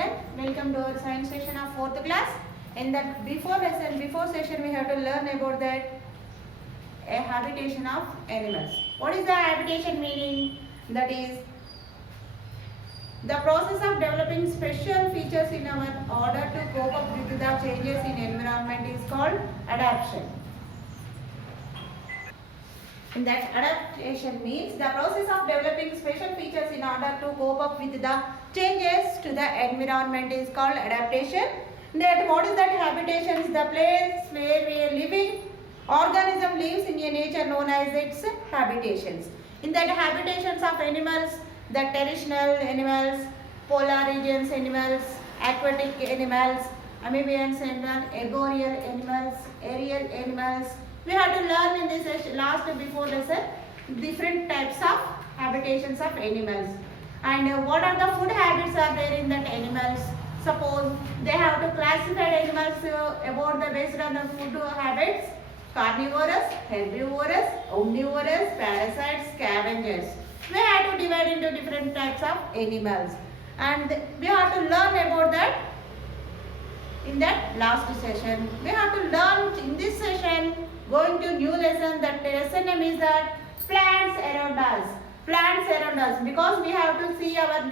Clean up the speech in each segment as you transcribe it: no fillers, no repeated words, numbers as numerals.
children, welcome to our science session of 4th class. In the before session we have to learn about that a habitation of animals. What is the habitation meaning? That is the process of developing special features in our order to cope up with the changes in environment is called adaptation. In that adaptation means the process of developing special features in order to cope up with the changes to the environment is called adaptation. That what is that habitations? The place where a living organism lives in a nature known as its habitations. In that habitations of animals, the terrestrial animals, polar regions animals, aquatic animals, amphibians animals, arboreal animals, aerial animals. We have to learn in this before lesson different types of habitations of animals and what are the food habits are there in that animals. Suppose they have to classify animals about the based on the food habits: carnivorous, herbivorous, omnivorous, parasites, scavengers. We have to divide into different types of animals and we have to learn about that in that last session. We have to learn in this session. Going to new lesson, that lesson name is that plants around us. Plants around us, because we have to see our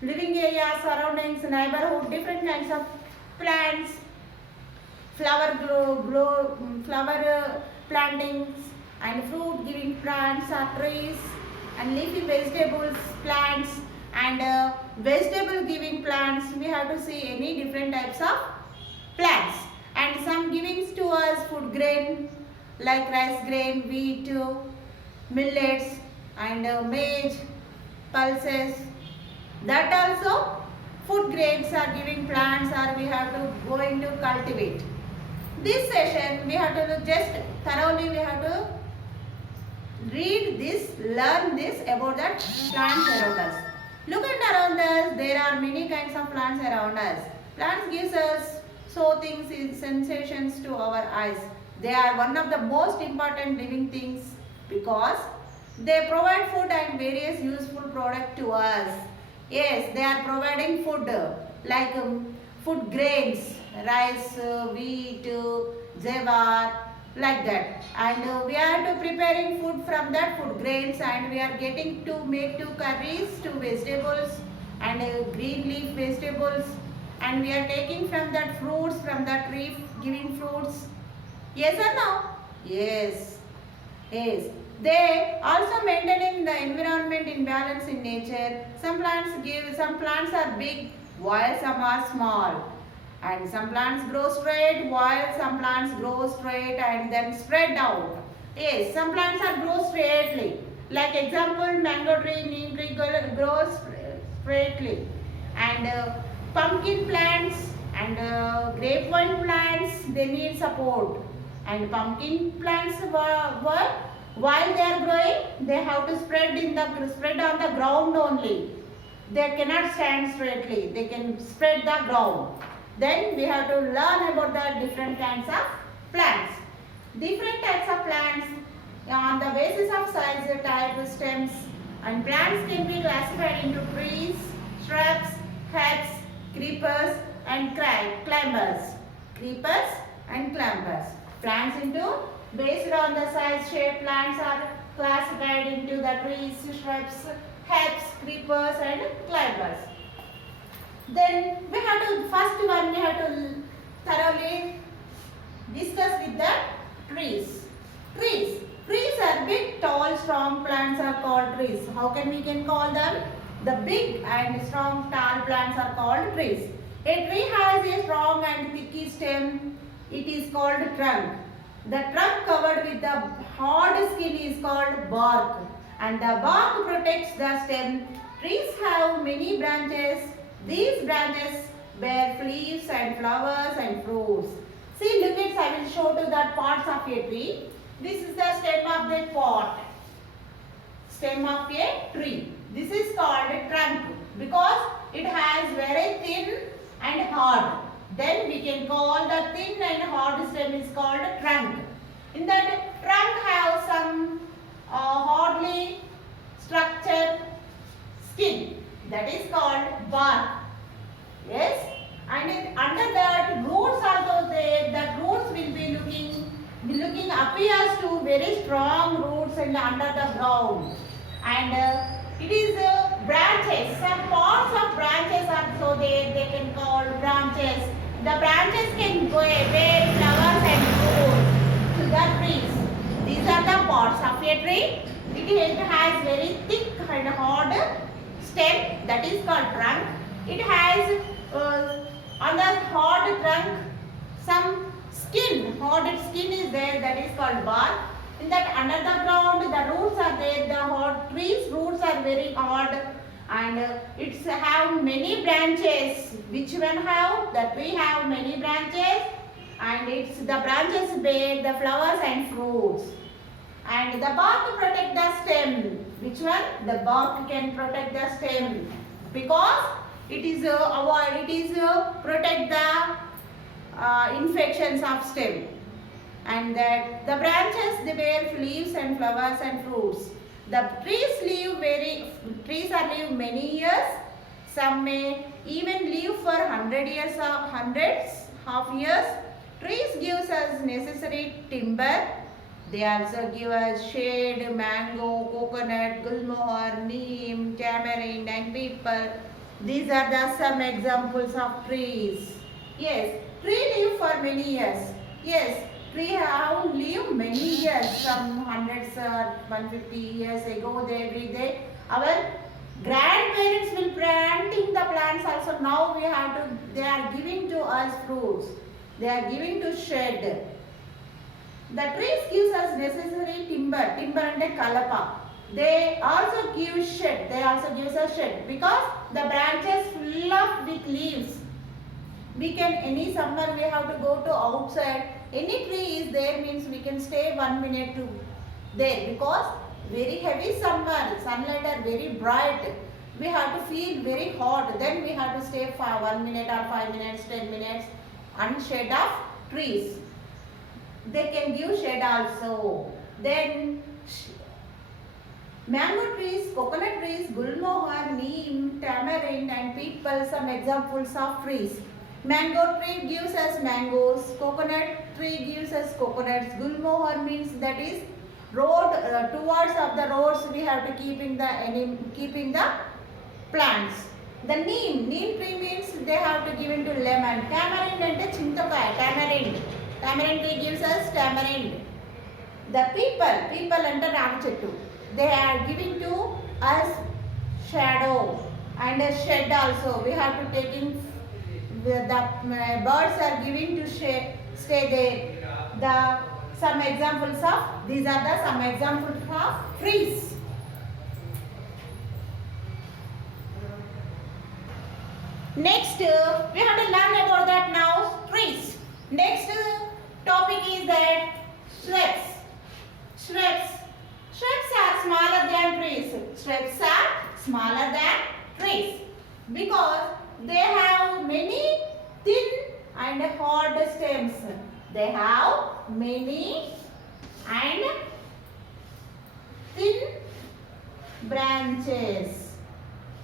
living area, surroundings, neighborhood, different kinds of plants, flower plantings and fruit giving plants or trees and leafy vegetables plants and vegetable giving plants. We have to see any different types of plants and some givings to us food grain like rice grain, wheat, millets and maize, pulses. That also food grains are giving plants or we have to going to cultivate. This session we have to just thoroughly we have to read this, learn this about that plants around us. Look at around us, there are many kinds of plants around us. Plants gives us soothing sensations to our eyes. They are one of the most important living things because they provide food and various useful products to us. Yes, they are providing food like food grains, rice, wheat, jawar, like that. And we are to preparing food from that food grains and we are getting to make two curries, two vegetables and green leaf vegetables. And we are taking from that fruits, from that tree giving fruits. Yes or no? Yes. Yes. They also maintaining the environment in balance in nature. Some plants are big while some are small. And some plants grow straight while some plants grow straight and then spread out. Yes, some plants are grow straightly. Like example, mango tree, neem tree grows straightly. And pumpkin plants and grapevine plants, they need support. And pumpkin plants while they are growing, they have to spread on the ground only. They cannot stand straightly. They can spread the ground. Then we have to learn about the different kinds of plants. Different types of plants on the basis of size, type, stems, and plants can be classified into trees, shrubs, herbs, creepers and climbers. Creepers and climbers. Plants into based on the size, shape, plants are classified into the trees, shrubs, herbs, creepers and climbers. Then we have to first one we have to thoroughly discuss with the trees. Trees are big, tall, strong plants are called trees. How can we call them? The big and strong tall plants are called trees. A tree has a strong and thick stem. It is called trunk. The trunk covered with the hard skin is called bark. And the bark protects the stem. Trees have many branches. These branches bear leaves and flowers and fruits. See, look at, I will show to that parts of a tree. This is the stem of the pot. Stem of a tree. This is called a trunk because it has very thin and hard. Then we can call the thin and hard stem is called a trunk. In that trunk have some hardly structured skin, that is called bark. Yes. appears to very strong roots and under the ground, and it is branches. Some parts of branches are so they can call branches. The branches can bear flowers and fruit to the trees. These are the parts of a tree. It has very thick and hard stem, that is called trunk. It has on the hard trunk some skin, hard skin is there, that is called bark. In that under the ground the roots are there, the hard trees roots are very hard, and it's have many branches. Which one have? The tree have many branches, and it's the branches bear the flowers and fruits. And the bark protect the stem. Which one? The bark can protect the stem because it is protect the infections of stem. And that the branches they bear leaves and flowers and fruits. The trees are live many years. Some may even live for 100 years or hundreds of years. Trees gives us necessary timber. They also give us shade, mango, coconut, gulmohar, neem, tamarind and peepal. These are the some examples of trees. Yes, tree live for many years. Yes, tree have lived many years, some hundreds or 150 years ago they our grandparents will planting the plants also. Now they are giving to us fruits. They are giving to shed. The trees gives us necessary timber and kalapa. They also give shed. They also gives us shed because the branches full of with leaves. We can any summer we have to go to outside. Any tree is there means we can stay 1 minute to there because very heavy summer, sunlight are very bright. We have to feel very hot. Then we have to stay for 1 minute or 5 minutes, 10 minutes under shade of trees. They can give shade also. Then mango trees, coconut trees, gulmohar, neem, tamarind and peepal, some examples of trees. Mango tree gives us mangoes, coconut tree gives us coconuts, gulmohar means that is road towards of the roads we have to keeping the plants. The neem tree means they have to give into lemon. Tamarind and chintakaya, tamarind tree gives us tamarind. The people and the ramchettu, they are giving to us shadow and a shed also. We have to take in the birds are giving to stay there. Some examples of these are the some examples of trees. Next we have to learn about that now trees. Next topic is that shrubs. Shrubs are smaller than trees. Shrubs are smaller than trees because they have many thin and hard stems. They have many and thin branches.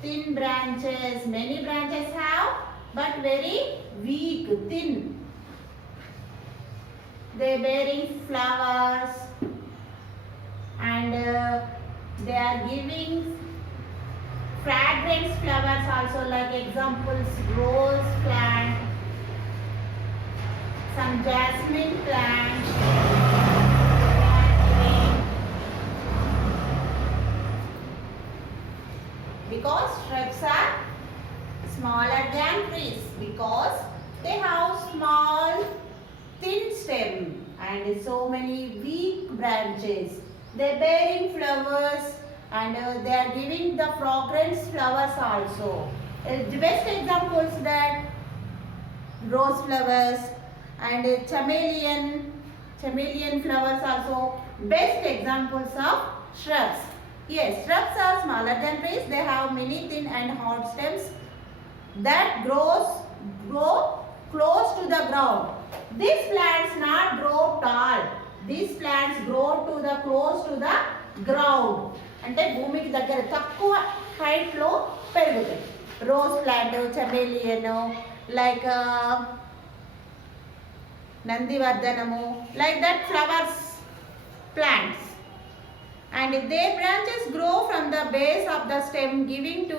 Thin branches. Many branches have but very weak, thin. They bearing flowers and they are giving fragrance flowers also, like examples rose plant, some jasmine plant, because shrubs are smaller than trees because they have small thin stem and so many weak branches. They are bearing flowers and they are giving the fragrance flowers also. The best examples that rose flowers and chameleon flowers also best examples of shrubs. Yes, shrubs are smaller than trees. They have many thin and hard stems that grow close to the ground. These plants not grow tall. These plants grow close to the ground. అంటే భూమికి దగ్గర తక్కువ height లో పెరుగుతాయి. Rose plant, చమేలియన్, like నందివర్ధనము, like that flowers plants. And their branches grow from the base of the stem, giving to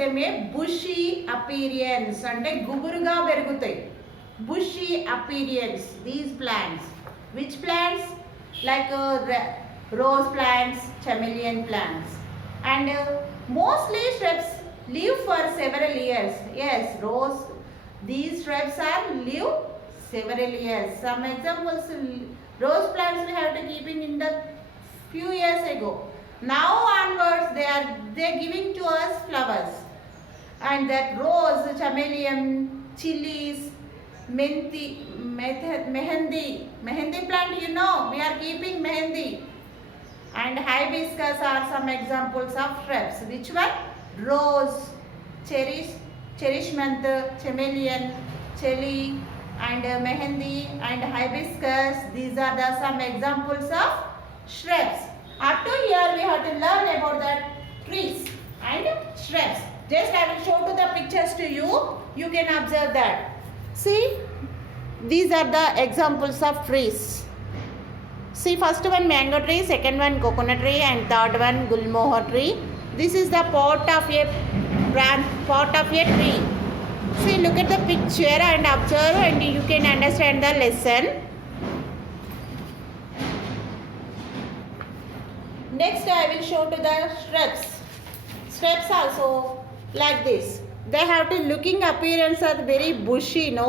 them a bushy appearance. అంటే గుబురుగా పెరుగుతాయి. Bushy appearance, these plants. Which plants? Like rose plants, chameleon plants. And mostly shrubs live for several years. Yes, these shrubs live several years. Some examples, rose plants we have to keeping in the few years ago. Now onwards they are giving to us flowers. And that rose, chameleon, chilies, mehendi plant, you know, we are keeping mehendi. And hibiscus are some examples of shrubs. Which one? Rose, cherishmant, chameleon, chili, and mehendi and hibiscus. These are some examples of shrubs. Up to here we have to learn about the trees and shrubs. Just I will show to the pictures to you. You can observe that. See, these are the examples of trees. See, first one mango tree, second one coconut tree, and third one gulmohar tree. This is the part of a tree. See, look at the picture and observe, and you can understand the lesson. Next I will show to the shrubs. Shrubs also like this. They have to looking appearance are very bushy, no?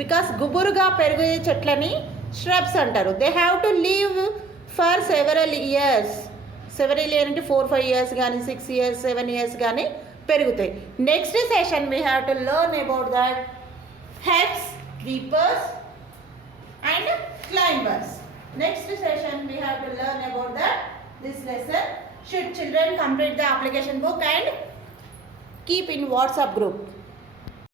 Because guburuga perige chetlani shrubs antaru. They have to live for several years. Several years into 4-5 years gaani, 6 years, 7 years gaani perugutayi. Next session we have to learn about that herbs, creepers and climbers. Next session we have to learn about that. This lesson should children complete the application book and keep in WhatsApp group.